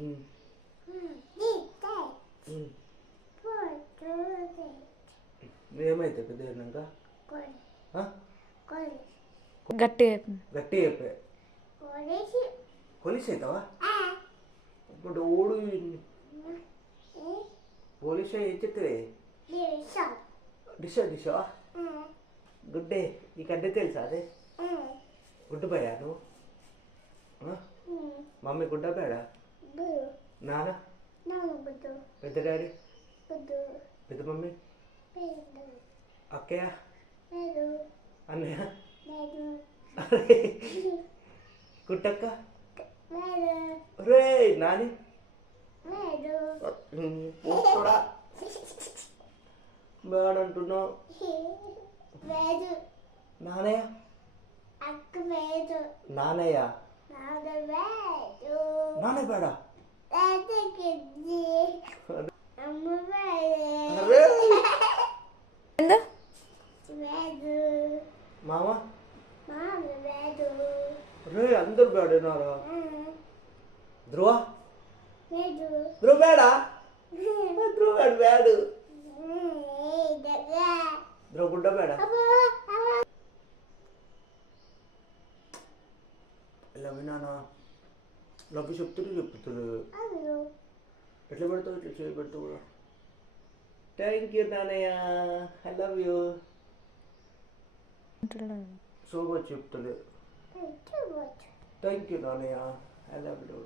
ఉమ్, ఉమ్. ఏమైతే పెద్ద అయినాక ఆ? గట్టి గట్టి చెప్పే పోలీస్ అవుతావా ఇప్పుడు ఓడు పోలీస్ ఏం చెప్తుంది డిషా గుడ్డే నీకంటే తెలుసా అదే గుడ్డు పోయా నువ్వు ఆ? మమ్మీ గుడ్డ పోయాడా నాన్న పెద్ద డాడీ పెద్ద మమ్మీ అక్కయ్య అన్నయ్య కుట్టక్క రే నాని పోతుడా బ్యాడ్ అంటున్నావు నానయ్య నానయ్య నాన్న బ్యాడా అరే మామ రే అందరు బ్యాడేనారా ధ్రువ ధ్రువ బ్యాడా ధ్రువ బ్యాడ్ బ్యాడు ధ్రువ గుడ్డ బ్యాడా ఇలా వినానా నాకు చెప్తున్నారు ఎట్లా పెడతావు ఇట్లా చేయి పెడతావు కూడా థ్యాంక్ యూ నానయ్య I love you so much చెప్తలేదు థ్యాంక్ యూ నానయ్య ఐ లవ్ యూ